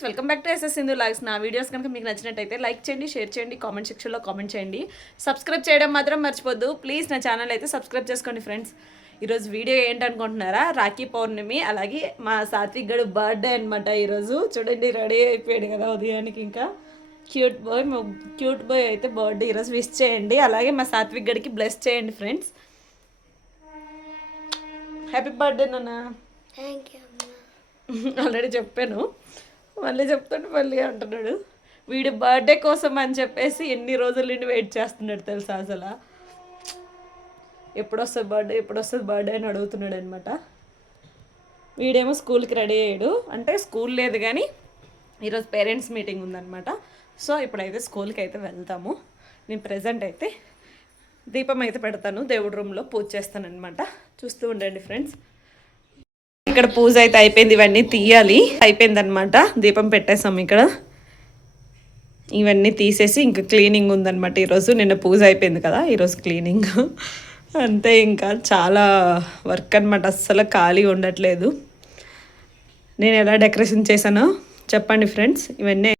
Friends welcome back to SS Sindhu vlogs నా videos కనుక మీకు నచ్చినట్టయితే లైక్ చేయండి షేర్ చేయండి కామెంట్ సెక్షన్లో కామెంట్ చేయండి. సబ్స్క్రైబ్ చేయడం మాత్రం మర్చిపోద్దు. ప్లీజ్ నా ఛానల్ అయితే సబ్స్క్రైబ్ చేసుకోండి ఫ్రెండ్స్. ఈరోజు వీడియో ఏంటనుకుంటున్నారా? రాఖీ పౌర్ణమి అలాగే మా సాత్విక్ గడు బర్త్డే అనమాట ఈరోజు. చూడండి రెడీ అయిపోయాడు కదా ఉదయానికి ఇంకా. క్యూట్ బాయ్ క్యూట్ బాయ్ అయితే బర్త్డే ఈరోజు విష్ చేయండి. అలాగే మా సాత్విక్ గడికి బ్లెస్ చేయండి ఫ్రెండ్స్. హ్యాపీ బర్త్డే నాన్న. థ్యాంక్ యూ ఆల్రెడీ చెప్పాను. మళ్ళీ చెప్తుంటే మళ్ళీ అంటున్నాడు. వీడి బర్త్డే కోసం అని చెప్పేసి ఎన్ని రోజుల నుండి వెయిట్ చేస్తున్నాడు తెలుసా అసలు? ఎప్పుడు వస్తుంది బర్త్డే ఎప్పుడు వస్తుంది బర్త్డే అని అడుగుతున్నాడు అనమాట వీడేమో స్కూల్కి రెడీ అయ్యాడు. అంటే స్కూల్ లేదు కానీ ఈరోజు పేరెంట్స్ మీటింగ్ ఉందన్నమాట. సో ఇప్పుడైతే స్కూల్కి అయితే వెళ్తాము. నేను ప్రజెంట్ అయితే దీపం అయితే పెడతాను దేవుడి రూమ్లో పూజ చేస్తాననమాట చూస్తూ ఉండండి ఫ్రెండ్స్ ఇక్కడ పూజ అయితే అయిపోయింది ఇవన్నీ తీయాలి. అయిపోయింది అనమాట దీపం పెట్టేసాం ఇక్కడ. ఇవన్నీ తీసేసి ఇంకా క్లీనింగ్ ఉందన్నమాట. ఈరోజు నిన్న పూజ అయిపోయింది కదా ఈరోజు క్లీనింగ్. అంతే ఇంకా చాలా వర్క్ అనమాట అస్సలు ఖాళీ ఉండట్లేదు. నేను ఎలా డెకరేషన్ చేశానో చెప్పండి ఫ్రెండ్స్. ఇవన్నీ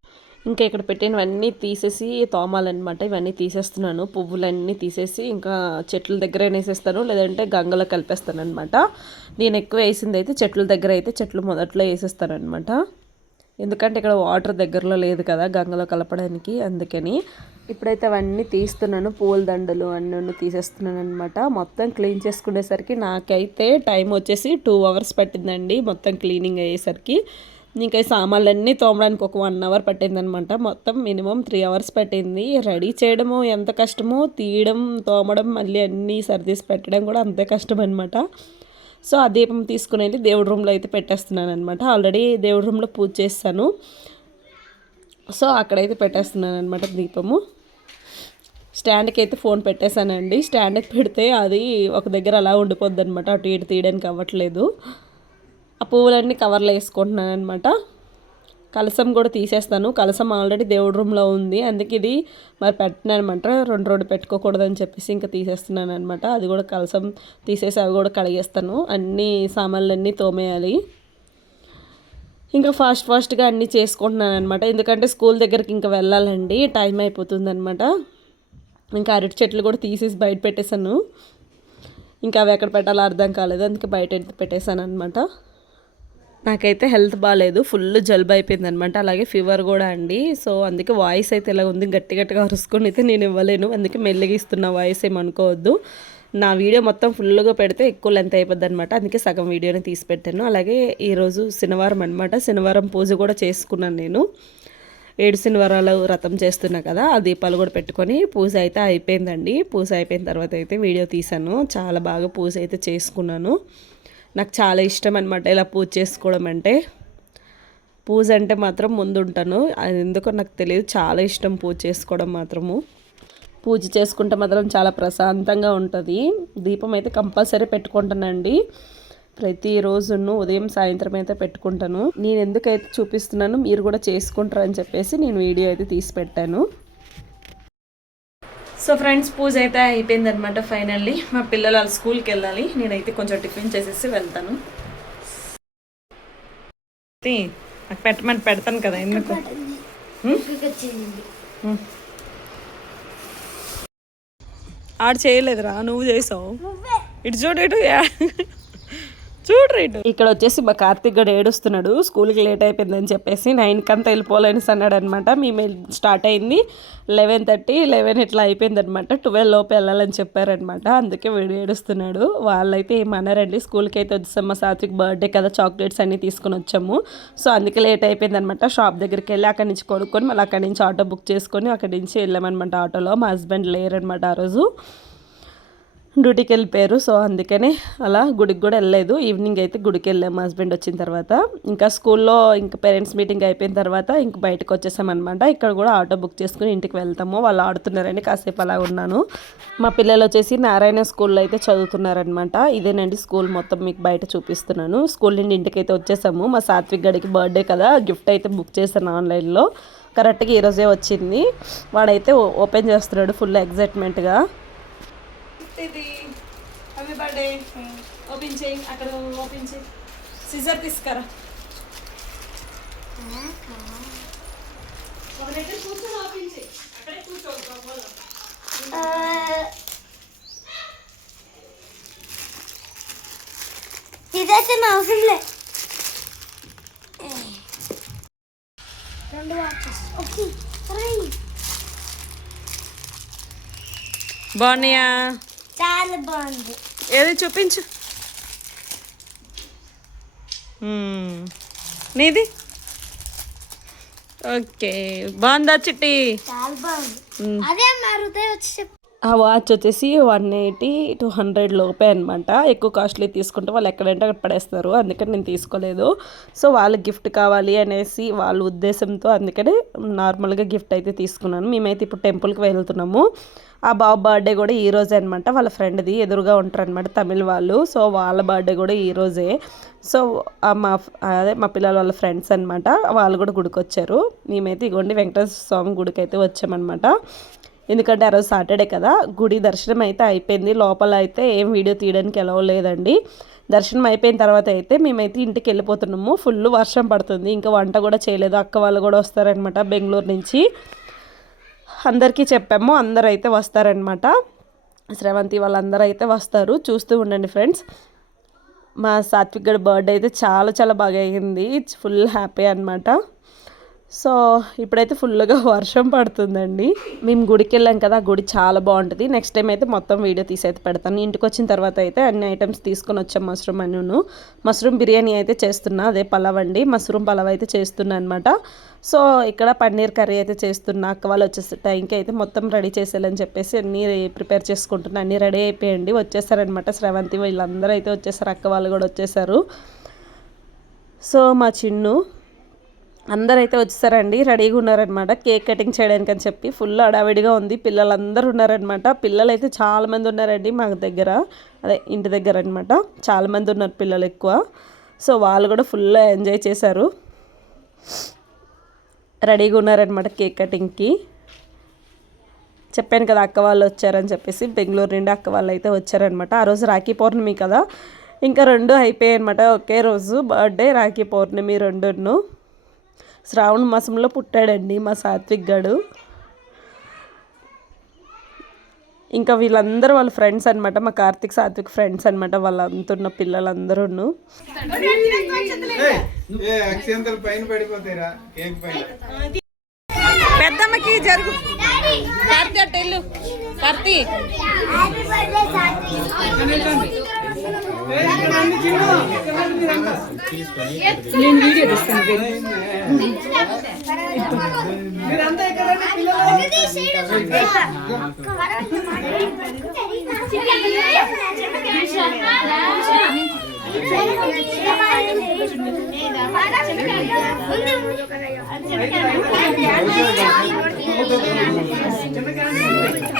ఇంకా ఇక్కడ పెట్టినవన్నీ తీసేసి తోమాలన్నమాట. ఇవన్నీ తీసేస్తున్నాను. పువ్వులన్నీ తీసేసి ఇంకా చెట్ల దగ్గర వేసేస్తాను. లేదంటే గంగలో కలిపేస్తాను అనమాట నేను ఎక్కువ వేసింది అయితే చెట్ల దగ్గర అయితే చెట్లు మొదట్లో వేసేస్తాను అనమాట ఎందుకంటే ఇక్కడ వాటర్ దగ్గరలో లేదు కదా గంగలో కలపడానికి అందుకని. ఇప్పుడైతే అవన్నీ తీస్తున్నాను. పూల దండలు అన్నీ తీసేస్తున్నాను అనమాట మొత్తం క్లీన్ చేసుకునేసరికి నాకైతే టైం వచ్చేసి టూ అవర్స్ పట్టిందండి మొత్తం క్లీనింగ్ అయ్యేసరికి. ఇంకా ఈ సామాన్లన్నీ తోమడానికి ఒక వన్ అవర్ పట్టిందనమాట. మొత్తం మినిమం త్రీ అవర్స్ పట్టింది. రెడీ చేయడము ఎంత కష్టమో తీయడం తోమడం మళ్ళీ అన్నీ సర్దీసి పెట్టడం కూడా అంతే కష్టం అనమాట సో ఆ దీపం తీసుకుని వెళ్ళి దేవుడి రూమ్లో అయితే పెట్టేస్తున్నాను అనమాట ఆల్రెడీ దేవుడి రూమ్లో పూజ చేస్తాను. సో అక్కడైతే పెట్టేస్తున్నాను అనమాట దీపము. స్టాండ్కి అయితే ఫోన్ పెట్టేశానండి. స్టాండ్కి పెడితే అది ఒక దగ్గర అలా ఉండిపోద్ది అనమాట అటు ఇటు తీయడానికి అవ్వట్లేదు. ఆ పువ్వులన్నీ కవర్లో వేసుకుంటున్నాను అనమాట కలసం కూడా తీసేస్తాను. కలసం ఆల్రెడీ దేవుడి రూమ్లో ఉంది. అందుకే ఇది మరి పెట్టినానమాట రెండు రెండు పెట్టుకోకూడదని చెప్పేసి ఇంకా తీసేస్తున్నాను అనమాట అది కూడా కలసం తీసేసి అవి కూడా కడిగేస్తాను. అన్ని సామాన్లన్నీ తోమేయాలి. ఇంకా ఫాస్ట్ ఫాస్ట్గా అన్నీ చేసుకుంటున్నాను అనమాట ఎందుకంటే స్కూల్ దగ్గరికి ఇంకా వెళ్ళాలండి. టైం అయిపోతుందనమాట ఇంకా అరటి చెట్లు కూడా తీసేసి బయట పెట్టేశాను. ఇంకా అవి ఎక్కడ పెట్టాలో అర్థం కాలేదు. అందుకే బయట పెట్టేశాను అనమాట నాకైతే హెల్త్ బాగాలేదు ఫుల్ జలుబు అయిపోయింది అనమాట అలాగే ఫీవర్ కూడా అండి. సో అందుకే వాయిస్ అయితే ఇలా ఉంది గట్టి గట్టిగా అరుసుకొని అయితే నేను ఇవ్వలేను. అందుకే మెల్లగా ఇస్తున్న వాయిస్ ఏమనుకోవద్దు నా వీడియో మొత్తం ఫుల్గా పెడితే ఎక్కువ లెంత్ అయిపోద్ది అనమాట అందుకే సగం వీడియోని తీసి పెట్టాను. అలాగే ఈరోజు శనివారం అనమాట శనివారం పూజ కూడా చేసుకున్నాను నేను. ఏడు శనివారాలు వ్రతం చేస్తున్నా కదా ఆ దీపాలు కూడా పెట్టుకొని పూజ అయితే అయిపోయిందండి. పూజ అయిపోయిన తర్వాత అయితే వీడియో తీశాను. చాలా బాగా పూజ అయితే చేసుకున్నాను. నాకు చాలా ఇష్టం అనమాట ఇలా పూజ చేసుకోవడం అంటే. పూజ అంటే మాత్రం ముందుంటాను. అది ఎందుకో నాకు తెలియదు. చాలా ఇష్టం పూజ చేసుకోవడం మాత్రము. పూజ చేసుకుంటే మాత్రం చాలా ప్రశాంతంగా ఉంటుంది. దీపం అయితే కంపల్సరీ పెట్టుకుంటానండి. ప్రతిరోజును ఉదయం సాయంత్రం అయితే పెట్టుకుంటాను. నేను ఎందుకైతే చూపిస్తున్నాను మీరు కూడా చేసుకుంటారని చెప్పేసి నేను వీడియో అయితే తీసి పెట్టాను. సో ఫ్రెండ్స్ పూజ అయితే అయిపోయిందనమాట ఫైనల్లీ మా పిల్లలు వాళ్ళ స్కూల్కి వెళ్ళాలి. నేనైతే కొంచెం టిఫిన్ చేసేసి వెళ్తాను. పెట్టమని పెడతాను కదా ఎందుకు. ఆడు చేయలేదురా నువ్వు చేసావు. ఇటు చూడు ఇటు చూడరేటు ఇక్కడ వచ్చేసి మా కార్తిక్ గడు ఏడుస్తున్నాడు స్కూల్కి లేట్ అయిపోయిందని చెప్పేసి నైన్కి అంతా వెళ్ళిపోవాలని అన్నాడు అనమాట మేము స్టార్ట్ అయింది లెవెన్ థర్టీ లెవెన్ ఇట్లా అయిపోయింది అనమాట ట్వెల్వ్ లోపు వెళ్ళాలని చెప్పారనమాట అందుకే వీడు ఏడుస్తున్నాడు. వాళ్ళైతే ఏమన్నారండి స్కూల్కి అయితే వచ్చేసాం మా సాత్విక్ బర్త్డే కదా చాక్లెట్స్ అన్నీ తీసుకొని వచ్చాము. సో అందుకే లేట్ అయిపోయింది అనమాట షాప్ దగ్గరికి వెళ్ళి అక్కడి నుంచి కొనుక్కొని మళ్ళీ అక్కడి నుంచి ఆటో బుక్ చేసుకొని అక్కడి నుంచి వెళ్ళామన్నమాట ఆటోలో. మా హస్బెండ్ లేరనమాట ఆ రోజు. డ్యూటీకి వెళ్ళిపోయారు సో అందుకనే అలా గుడికి కూడా వెళ్ళలేదు. ఈవినింగ్ అయితే గుడికి వెళ్ళాము హస్బెండ్ వచ్చిన తర్వాత. ఇంకా స్కూల్లో ఇంకా పేరెంట్స్ మీటింగ్ అయిపోయిన తర్వాత ఇంక బయటకు వచ్చేసామన్నమాట ఇక్కడ కూడా ఆటో బుక్ చేసుకుని ఇంటికి వెళ్తాము. వాళ్ళు ఆడుతున్నారని కాసేపు అలా ఉన్నాను. మా పిల్లలు వచ్చేసి నారాయణ స్కూల్లో అయితే చదువుతున్నారనమాట ఇదేనండి స్కూల్ మొత్తం మీకు బయట చూపిస్తున్నాను. స్కూల్ నుండి ఇంటికి అయితే వచ్చేసాము. మా సాత్విక్ గడికి బర్త్డే కదా. గిఫ్ట్ అయితే బుక్ చేశాను ఆన్లైన్లో. కరెక్ట్గా ఈరోజే వచ్చింది. వాడైతే ఓపెన్ చేస్తున్నాడు ఫుల్ ఎగ్జైట్మెంట్గా ఇది. హ్యాపీ బర్త్డే ఓపెన్ చేయి. అక్కడ ఓపెన్ చేయి. సిజర్ తీసుకురా. ఇదైతే నా అవసరంలే రెండు వాచెస్ ఓకే బాగున్నాయా? చాలా బాగుంది. ఏది చూపించు. నీది? ఓకే. బాగుందా చిట్టి? చాలా బాగుంది. అదే మరుదే వచ్చి చెప్పు. ఆ వాచ్ వచ్చేసి వన్ ఎయిటీ టూ హండ్రెడ్ లోపే అనమాట ఎక్కువ కాస్ట్లీ తీసుకుంటే వాళ్ళు ఎక్కడంటే అక్కడ పడేస్తారు. అందుకని నేను తీసుకోలేదు. సో వాళ్ళకి గిఫ్ట్ కావాలి అనేసి వాళ్ళ ఉద్దేశంతో అందుకనే నార్మల్గా గిఫ్ట్ అయితే తీసుకున్నాను. మేమైతే ఇప్పుడు టెంపుల్కి వెళ్తున్నాము. ఆ బాబు బర్త్డే కూడా ఈ రోజే అనమాట వాళ్ళ ఫ్రెండ్ది ఎదురుగా ఉంటారు అనమాట తమిళ వాళ్ళు. సో వాళ్ళ బర్త్డే కూడా ఈ రోజే. సో మా అదే మా పిల్లల వాళ్ళ ఫ్రెండ్స్ అనమాట వాళ్ళు కూడా గుడికి వచ్చారు మేమైతే ఇగోండి వెంకటేశ్వర స్వామి గుడికి అయితే వచ్చామన్నమాట. ఎందుకంటే ఆ రోజు సాటర్డే కదా గుడి దర్శనం అయితే అయిపోయింది. లోపల అయితే ఏం వీడియో తీయడానికి ఎలా లేదండి. దర్శనం అయిపోయిన తర్వాత అయితే మేమైతే ఇంటికి వెళ్ళిపోతున్నాము. ఫుల్ వర్షం పడుతుంది. ఇంకా వంట కూడా చేయలేదు. అక్క వాళ్ళు కూడా వస్తారనమాట బెంగళూరు నుంచి. అందరికీ చెప్పాము. అందరూ అయితే వస్తారనమాట శ్రవంతి వాళ్ళందరూ అయితే వస్తారు. చూస్తూ ఉండండి ఫ్రెండ్స్. మా సాత్విక్ గడి బర్త్డే అయితే చాలా చాలా బాగా అయ్యింది ఫుల్ హ్యాపీ అనమాట సో ఇప్పుడైతే ఫుల్గా వర్షం పడుతుందండి. మేము గుడికి వెళ్ళాం కదా ఆ గుడి చాలా బాగుంటుంది. నెక్స్ట్ టైం అయితే మొత్తం వీడియో తీసి అయితే పెడతాను. ఇంటికి వచ్చిన తర్వాత అయితే అన్ని ఐటమ్స్ తీసుకొని వచ్చాం మష్రూమ్ అన్నూను మష్రూమ్ బిర్యానీ అయితే చేస్తున్నా అదే పలావ్ అండి. మష్రూమ్ పలావ్ అయితే చేస్తున్నా అనమాట సో ఇక్కడ పన్నీర్ కర్రీ అయితే చేస్తున్నా. అక్క వాళ్ళు వచ్చేసి టైంకి అయితే మొత్తం రెడీ చేసేయాలని చెప్పేసి అన్నీ ప్రిపేర్ చేసుకుంటున్నా. అన్నీ రెడీ అయిపోయండి వచ్చేసారనమాట శ్రవంతి వీళ్ళందరూ అయితే వచ్చేసారు. అక్క వాళ్ళు కూడా వచ్చేసారు. సో మా చిన్ను అందరైతే వచ్చేసారండి రెడీగా ఉన్నారనమాట కేక్ కటింగ్ చేయడానికి అని చెప్పి ఫుల్ హడావిడిగా ఉంది. పిల్లలందరూ ఉన్నారనమాట పిల్లలు అయితే చాలామంది ఉన్నారండి మా దగ్గర. అదే ఇంటి దగ్గర అనమాట చాలామంది ఉన్నారు పిల్లలు ఎక్కువ. సో వాళ్ళు కూడా ఫుల్ ఎంజాయ్ చేశారు. రెడీగా ఉన్నారనమాట కేక్ కటింగ్కి. చెప్పాను కదా అక్క వాళ్ళు వచ్చారని చెప్పేసి బెంగళూరు నుండి అక్క వాళ్ళు అయితే వచ్చారనమాట ఆ రోజు రాఖీ పౌర్ణమి కదా. ఇంకా రెండు అయిపోయాయి అనమాట ఒకే రోజు బర్త్డే రాఖీ పౌర్ణమి రెండును. శ్రావణ మాసంలో పుట్టాడండి మా సాత్విక్ గడు. ఇంకా వీళ్ళందరూ వాళ్ళ ఫ్రెండ్స్ అనమాట మా కార్తిక్ సాత్విక్ ఫ్రెండ్స్ అనమాట వాళ్ళంతున్న పిల్లలందరూ పెద్దమ్మకి జరుగు. కార్తీ కార్తీ. హ్యాపీ బర్త్డే సాత్విక్ ఉండరా,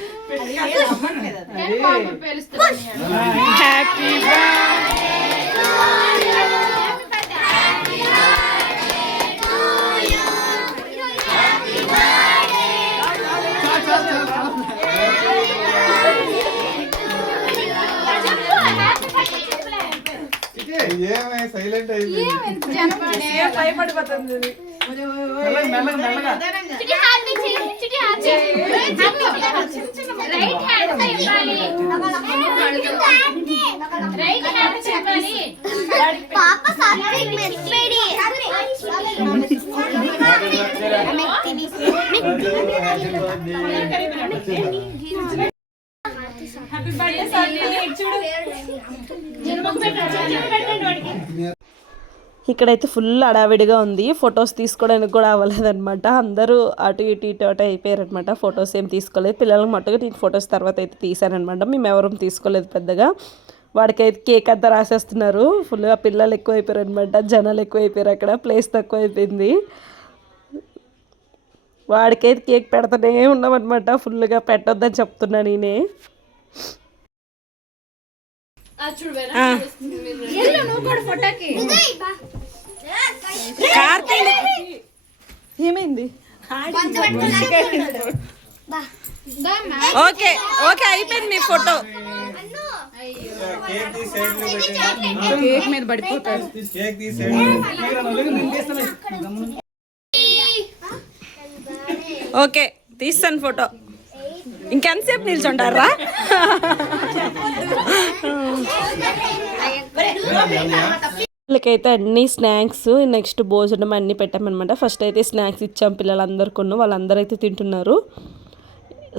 హ్యాపీ ఏమే సైలెంట్ అయిపోయింది చిటి హాత్ ఇచ్చి రైట్ హ్యాండ్ తో ఇవ్వాలి రైట్ హ్యాండ్ తో ఇవ్వాలి పాప సాత్విక్ ఇక్కడైతే ఫుల్ హడావిడిగా ఉంది. ఫొటోస్ తీసుకోవడానికి కూడా అవ్వలేదన్నమాట. అందరూ అటు ఇటు ఇటు అటు అయిపోయారనమాట ఫొటోస్ ఏం తీసుకోలేదు. పిల్లలకు మట్టుగా నేను ఫొటోస్ తర్వాత అయితే తీశానమాట మేము ఎవరూ తీసుకోలేదు పెద్దగా. వాడికైతే కేక్ అంతా రాసేస్తున్నారు. ఫుల్గా పిల్లలు ఎక్కువ అయిపోయారు అనమాట జనాలు ఎక్కువ అయిపోయారు అక్కడ. ప్లేస్ తక్కువ అయిపోయింది వాడికైతే కేక్ పెడతానే ఉన్నామన్నమాట. ఫుల్గా పెట్టొద్దని చెప్తున్నా నేనే. ఏమైంది? ఓకే ఓకే అయిపోయింది మీ ఫోటో. కేక్ మీద పడిపోతారు ఓకే తీస్తాను ఫోటో. ఇంకెంతసేపు నిల్చుంటారా? పిల్లలకైతే అన్ని స్నాక్స్ నెక్స్ట్ భోజనం అన్నీ పెట్టామన్నమాట. ఫస్ట్ అయితే స్నాక్స్ ఇచ్చాం పిల్లలందరికీ వాళ్ళందరూ అయితే తింటున్నారు.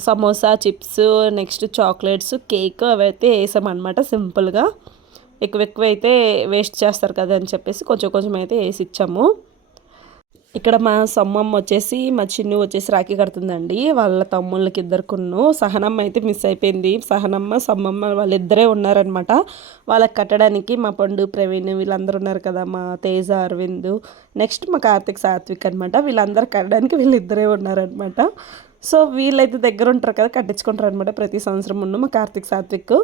Samosa chips next chocolates cake అవైతే వేసామన్నమాట సింపుల్గా. ఎక్కువ ఎక్కువ అయితే వేస్ట్ చేస్తారు కదా అని చెప్పేసి కొంచెం కొంచెం అయితే వేసి ఇచ్చాము. ఇక్కడ మా సమ్మమ్మ వచ్చేసి మా చిన్ను వచ్చేసి రాఖీ కడుతుందండి. వాళ్ళ తమ్ముళ్ళకి ఇద్దరుకున్ను సహనమ్మ అయితే మిస్ అయిపోయింది. సహనమ్మ సమ్మమ్మ వాళ్ళిద్దరే ఉన్నారనమాట వాళ్ళకి కట్టడానికి మా పండు ప్రవీణ్ వీళ్ళందరూ ఉన్నారు కదా మా తేజ అరవింద్. నెక్స్ట్ మా కార్తిక్ సాత్విక్ అనమాట వీళ్ళందరూ కట్టడానికి వీళ్ళిద్దరే ఉన్నారనమాట సో వీళ్ళైతే దగ్గర ఉంటారు కదా కట్టించుకుంటారు అనమాట ప్రతి సంవత్సరం ఉన్న మా కార్తిక్ సాత్విక్.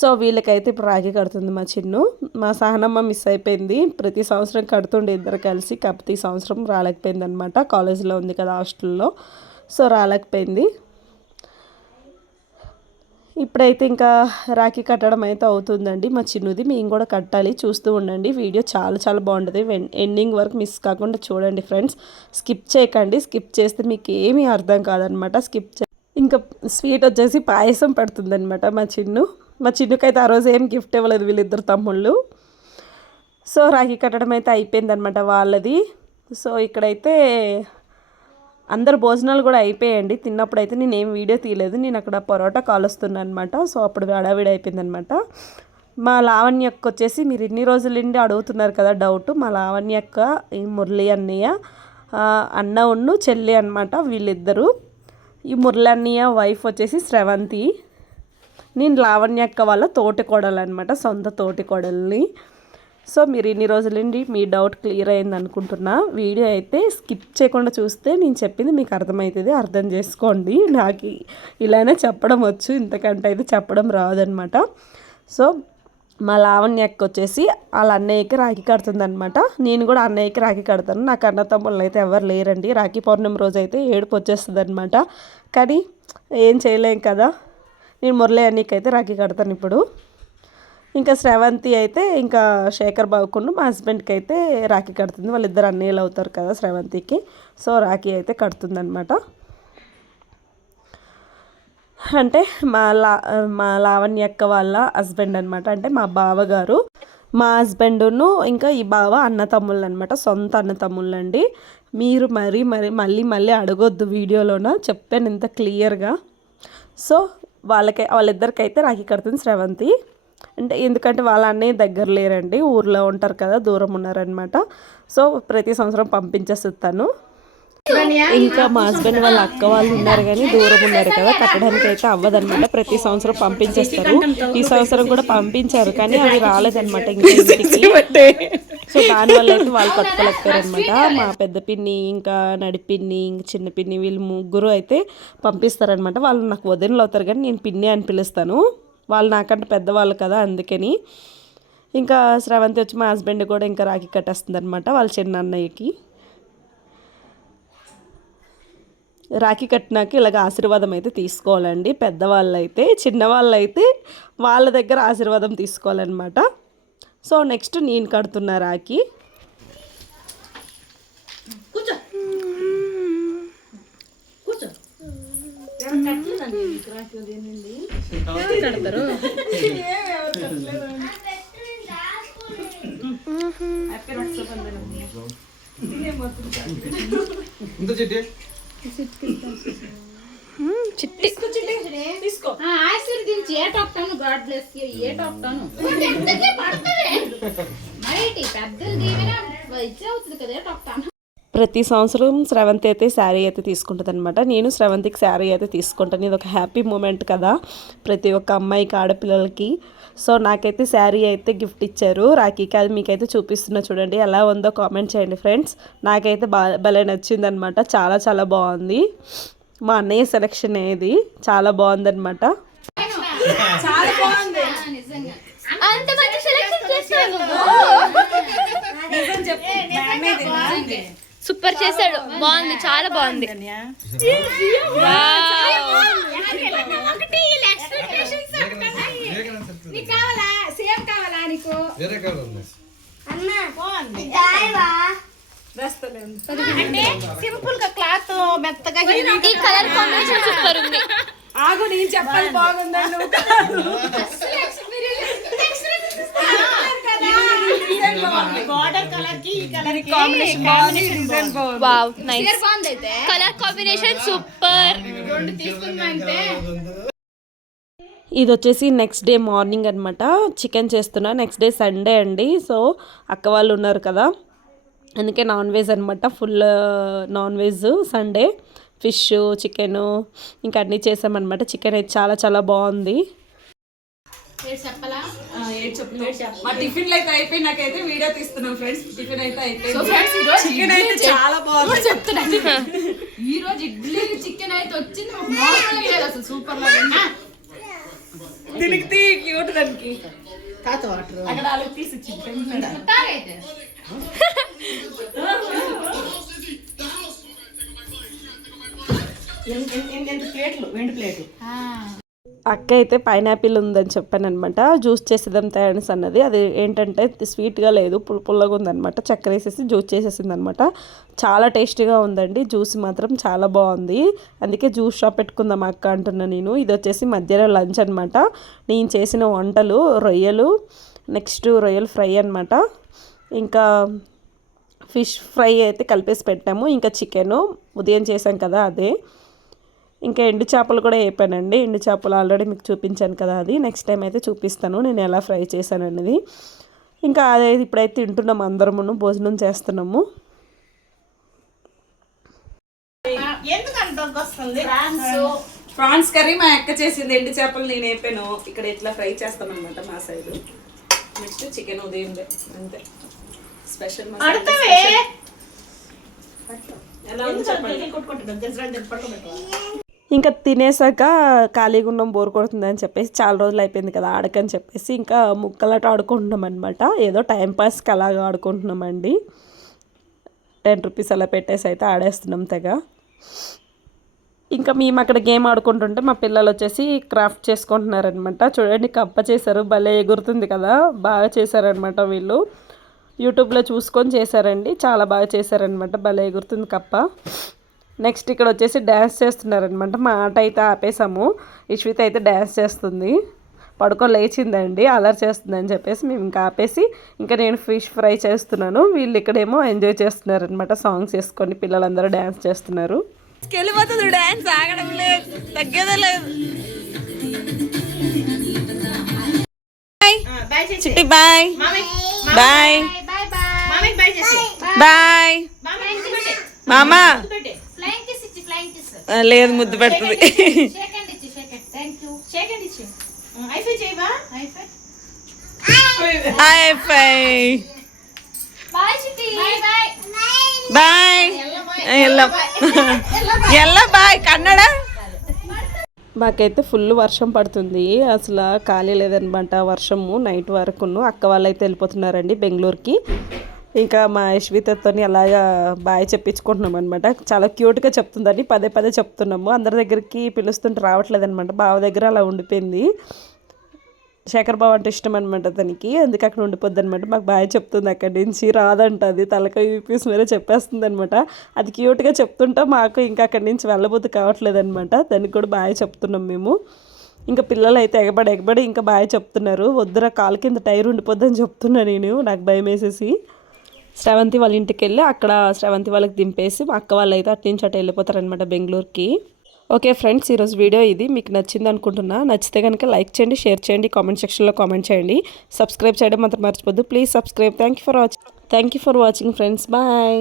సో వీళ్ళకైతే ఇప్పుడు రాఖీ కడుతుంది మా చిన్ను. మా సహనమ్మ మిస్ అయిపోయింది. ప్రతి సంవత్సరం కడుతుండే ఇద్దరు కలిసి కాకపోతే ఈ సంవత్సరం రాలేకపోయింది అనమాట కాలేజీలో ఉంది కదా హాస్టల్లో. సో రాలేకపోయింది. ఇప్పుడైతే ఇంకా రాఖీ కట్టడం అయితే అవుతుందండి. మా చిన్నుది మేము కూడా కట్టాలి. చూస్తూ ఉండండి. వీడియో చాలా చాలా బాగుంటుంది. ఎండింగ్ వరకు మిస్ కాకుండా చూడండి ఫ్రెండ్స్. స్కిప్ చేయకండి. స్కిప్ చేస్తే మీకు ఏమీ అర్థం కాదనమాట స్కిప్ చే ఇంకా స్వీట్ వచ్చేసి పాయసం పెడుతుందనమాట మా చిన్ను. మా చిన్నుకైతే ఆ రోజు ఏం గిఫ్ట్ ఇవ్వలేదు వీళ్ళిద్దరు తమ్ముళ్ళు. సో రాఖీ కట్టడం అయితే అయిపోయిందనమాట వాళ్ళది. సో ఇక్కడైతే అందరు భోజనాలు కూడా అయిపోయాయండి. తిన్నప్పుడు అయితే నేను ఏం వీడియో తీయలేదు. నేను అక్కడ పరోటా కాలుస్తున్నాను అనమాట సో అప్పుడు హడావిడి అయిపోయిందనమాట మా లావణ్యక్క వచ్చేసి మీరు ఇన్ని రోజుల నుండి అడుగుతున్నారు కదా డౌట్. మా లావణ్యక్క ఈ మురళి అన్నయ్య అన్న ఉన్ను చెల్లి అనమాట వీళ్ళిద్దరూ. ఈ మురళి అన్నయ్య వైఫ్ వచ్చేసి స్రవంతి నేను లావణ్యక్క వాళ్ళ తోటి కోడలు అనమాట సొంత తోటి కోడల్ని సో మీరు ఇన్ని రోజులండి మీ డౌట్ క్లియర్ అయింది అనుకుంటున్నా. వీడియో అయితే స్కిప్ చేయకుండా చూస్తే నేను చెప్పింది మీకు అర్థమవుతుంది అర్థం చేసుకోండి. నాకు ఇలానే చెప్పడం వచ్చు ఇంతకంటే అయితే చెప్పడం రాదనమాట సో మా లావణ్యకి వచ్చేసి వాళ్ళ అన్నయ్యకి రాఖీ కడుతుందనమాట నేను కూడా అన్నయ్యకి రాఖీ కడతాను. నాకు అన్న తమ్ముళ్ళు అయితే ఎవరు లేరండి. రాఖీ పౌర్ణమి రోజు అయితే ఏడుపు వచ్చేస్తుంది అనమాట కానీ ఏం చేయలేం కదా. నేను మురళి అన్నయ్యకి అయితే రాఖీ కడతాను ఇప్పుడు. ఇంకా శ్రవంతి అయితే ఇంకా శేఖర్ బాబుకును మా హస్బెండ్కి అయితే రాఖీ కడుతుంది. వాళ్ళిద్దరు అన్నయ్యలు అవుతారు కదా శ్రవంతికి. సో రాఖీ అయితే కడుతుందనమాట అంటే మా లా మా లావణ్య అక్క వాళ్ళ హస్బెండ్ అనమాట అంటే మా బావగారు. మా హస్బెండ్ను ఇంకా ఈ బావ అన్న తమ్ముళ్ళు అనమాట సొంత అన్న తమ్ముళ్ళు అండి మీరు మరీ మరి మళ్ళీ మళ్ళీ అడగొద్దు వీడియోలోన. చెప్పాను ఇంత క్లియర్గా. సో వాళ్ళకి వాళ్ళిద్దరికైతే రాఖీ కడుతుంది శ్రవంతి అంటే ఎందుకంటే వాళ్ళ అన్నయ్య దగ్గర లేరండి ఊర్లో ఉంటారు కదా దూరం ఉన్నారనమాట సో ప్రతి సంవత్సరం పంపించేస్తాను ఇంకా మా హస్బెండ్ వాళ్ళ అక్క వాళ్ళు ఉన్నారు కానీ దూరం ఉన్నారు కదా కట్టడానికి అయితే అవ్వదనమాట ప్రతి సంవత్సరం పంపించేస్తారు. ఈ సంవత్సరం కూడా పంపించారు కానీ అవి రాలేదనమాట ఇంకా సో దానివల్ల అయితే వాళ్ళు కట్టుకోలేకపోయారనమాట మా పెద్ద పిన్ని ఇంకా నడిపిన్ని ఇంకా చిన్న పిన్ని వీళ్ళు ముగ్గురు అయితే పంపిస్తారనమాట వాళ్ళు నాకు వదినలు అవుతారు కానీ నేను పిన్ని అని పిలుస్తాను. వాళ్ళు నాకంటే పెద్దవాళ్ళు కదా అందుకని. ఇంకా శ్రవంతి వచ్చి మా హస్బెండ్ కూడా ఇంకా రాఖీ కట్టేస్తుంది అనమాట వాళ్ళ చిన్న అన్నయ్యకి. రాఖీ కట్టినాక ఇలాగ ఆశీర్వాదం అయితే తీసుకోవాలండి. పెద్దవాళ్ళు అయితే చిన్నవాళ్ళు అయితే వాళ్ళ దగ్గర ఆశీర్వాదం తీసుకోవాలన్నమాట. సో నెక్స్ట్ నేను కడుతున్నా రాఖీ. ఇంత చెట్టు? చిట్టి. ఆ, ఆశీర్వదించి ఏ గాడ్ బ్లెస్ యూ ఏ మరి పెద్దలు దీవెన అవుతుంది కదా ప్రతి సంవత్సరం శ్రవంతి అయితే శారీ అయితే తీసుకుంటుంది అనమాట నేను శ్రవంతికి శారీ అయితే తీసుకుంటాను. ఇది ఒక హ్యాపీ మూమెంట్ కదా ప్రతి ఒక్క అమ్మాయికి ఆడపిల్లలకి. సో నాకైతే శారీ అయితే గిఫ్ట్ ఇచ్చారు. రాఖీకి అది మీకైతే చూపిస్తున్నా చూడండి. ఎలా ఉందో కామెంట్ చేయండి ఫ్రెండ్స్. నాకైతే బా భలే నచ్చిందనమాట చాలా చాలా బాగుంది. మా అన్నయ్య సెలెక్షన్ ఏది? చాలా బాగుందనమాట సూపర్ చేశాడు. బాగుంది. చాలా బాగుంది కావాలా? సేమ్ కావాలా నీకు? అంటే సింపుల్గా క్లాత్ మెత్తగా ఈ కలర్ కాంబినేషన్ సూపర్ ఉంది. ఆగు నేను చెప్పాలి బాగుందా. బార్డర్ కలర్కి ఈ కలర్కి వావ్ నైస్ బాగుంది. అయితే కలర్ కాంబినేషన్ సూపర్ రెండు ఇది వచ్చేసి నెక్స్ట్ డే మార్నింగ్ అనమాట చికెన్ చేస్తున్నా. నెక్స్ట్ డే సండే అండి. సో అక్క వాళ్ళు ఉన్నారు కదా. అందుకే నాన్ వెజ్ అనమాట full non veg Sunday. Fish chicken ఇంకా అన్నీ చేసామన్నమాట. చికెన్ అయితే చాలా చాలా బాగుంది. చెప్పలా? మా టిఫిన్లు అయితే అయిపోయి నాకైతే వీడియో తీస్తున్నాం ఫ్రెండ్స్. టిఫిన్ అయితే సో అయిపోయింది ఫ్రెండ్స్ ఈ రోజు చికెన్ అయితే చాలా బాగుంది. చెప్తున్నా. ఈ రోజు ఇడ్లీ చికెన్ అయితే వచ్చింది. మాకు మామూలుగా లేదు అసలు. సూపర్గా ఉంది. తినిగితే క్యూట్ దానికి. తాత వాటర్. అక్కడ వాళ్ళకి తీసి ప్లేట్లు వెండి ప్లేట్లు అక్క అయితే పైనాపిల్ ఉందని చెప్పాను అనమాట జ్యూస్ చేసేదాం తయారనేసి అన్నది. అది ఏంటంటే స్వీట్గా లేదు పుల్ల పుల్లగా ఉందనమాట చక్కెర వేసేసి జ్యూస్ చేసేసింది అనమాట చాలా టేస్టీగా ఉందండి. జ్యూస్ మాత్రం చాలా బాగుంది. అందుకే జ్యూస్ షాప్ పెట్టుకుందాం అక్క అంటున్నా నేను. ఇది వచ్చేసి మధ్యాహ్నం లంచ్ అనమాట నేను చేసిన వంటలు రొయ్యలు నెక్స్ట్ రొయ్యలు ఫ్రై అనమాట ఇంకా ఫిష్ ఫ్రై అయితే కలిపేసి పెట్టాము. ఇంకా చికెను ఉదయం చేసాం కదా అదే. ఇంకా ఎండు చేపలు కూడా వేపానండి. ఎండు చేపలు ఆల్రెడీ మీకు చూపించాను కదా అది. నెక్స్ట్ టైం అయితే చూపిస్తాను నేను ఎలా ఫ్రై చేశాను అనేది. ఇంకా అదే ఇప్పుడైతే తింటున్నాము అందరమును భోజనం చేస్తున్నాము. ఫ్రాన్స్. ప్రాన్స్ కర్రీ మా అక్క చేసింది. ఎండు చేపలు నేను వేపాను. ఇక్కడ ఇట్లా ఫ్రై చేస్తామన్నమాట మా సైడ్. నెక్స్ట్ చికెన్ ఉదయం అంతే. స్పెషల్ అడతవే ఎలా ఉంది చెప్పండి? కొట్టుకుంటున్నాను తెలుసు పడుకోబెట్టు ఇంకా తినేసాక ఖాళీగా ఉన్నాం బోర్ కొడుతుంది అని చెప్పేసి చాలా రోజులు అయిపోయింది కదా ఆడకని చెప్పేసి. ఇంకా ముక్కలట ఆడుకుంటున్నాం అనమాట ఏదో టైం పాస్కి అలాగా ఆడుకుంటున్నామండి టెన్ రూపీస్ అలా పెట్టేసి అయితే ఆడేస్తున్నాం తెగ. ఇంకా మేము అక్కడ గేమ్ ఆడుకుంటుంటే మా పిల్లలు వచ్చేసి క్రాఫ్ట్ చేసుకుంటున్నారనమాట చూడండి కప్ప చేశారు. భలే ఎగురుతుంది కదా. బాగా చేశారనమాట వీళ్ళు. యూట్యూబ్లో చూసుకొని చేశారండి. చాలా బాగా చేశారనమాట భలే ఎగురుతుంది కప్ప. నెక్స్ట్ ఇక్కడ వచ్చేసి డ్యాన్స్ చేస్తున్నారనమాట మా ఆట అయితే ఆపేసాము. ఇష్విత అయితే డ్యాన్స్ చేస్తుంది. పడుకో లేచిందండి. అలర్ చేస్తుందని చెప్పేసి మేము ఇంకా ఆపేసి ఇంకా నేను ఫిష్ ఫ్రై చేస్తున్నాను. వీళ్ళు ఇక్కడేమో ఎంజాయ్ చేస్తున్నారనమాట సాంగ్స్ వేసుకొని పిల్లలందరూ డ్యాన్స్ చేస్తున్నారు. వెళ్ళిపోతుంది డ్యాన్స్. ఆగడం లేదు. తగ్గేదే లేదు. Bye bye bye bye. మామా. లేదు ముద్దు పెడుతుంది. బాయ్ ఎల్ల ఎల్ల బాయ్ కన్నడ మాకైతే ఫుల్ వర్షం పడుతుంది. అసలు ఖాళీ లేదనమాట వర్షము. నైట్ వరకును అక్క వాళ్ళు అయితే వెళ్ళిపోతున్నారండి బెంగళూరుకి. ఇంకా మా యశ్వితతో అలాగా బాయ్ చెప్పించుకుంటున్నాం అనమాట చాలా క్యూట్గా చెప్తుందని పదే పదే చెప్తున్నాము. అందరి దగ్గరికి పిలుస్తుంటే రావట్లేదు అనమాట బావ దగ్గర అలా ఉండిపోయింది. శేఖర్ బాబు అంటే ఇష్టం అనమాట తనకి అందుకే అక్కడ ఉండిపోద్ది అనమాట మాకు బాగా చెప్తుంది అక్కడి నుంచి. రాదంట అది. తలకాయ యూపీస్ మీద చెప్పేస్తుంది అనమాట అది క్యూట్గా చెప్తుంటే మాకు ఇంకా అక్కడి నుంచి వెళ్ళబోతు కావట్లేదు అనమాట దానికి కూడా బాగా చెప్తున్నాం మేము. ఇంకా పిల్లలు అయితే ఎగబడి ఎగబడి ఇంకా బాగా చెప్తున్నారు. వద్దురా కాలు కింద టైర్ ఉండిపోద్దని చెప్తున్నా నేను. నాకు భయం వేసేసి శ్రవంతి వాళ్ళ ఇంటికి వెళ్ళి అక్కడ శ్రవంతి వాళ్ళకి దింపేసి మా అక్క వాళ్ళు అయితే అటు నుంచి అటు వెళ్ళిపోతారనమాట బెంగళూరుకి. ఓకే ఫ్రెండ్స్ ఈరోజు వీడియో ఇది. మీకు నచ్చింది అనుకుంటున్నా నచ్చితే కనుక లైక్ చేయండి షేర్ చేయండి కామెంట్ సెక్షన్లో కామెంట్ చేయండి. సబ్స్క్రైబ్ చేయడం మాత్రం మర్చిపోద్దు. Please subscribe. Thank you for watching thank you for watching friends. Bye.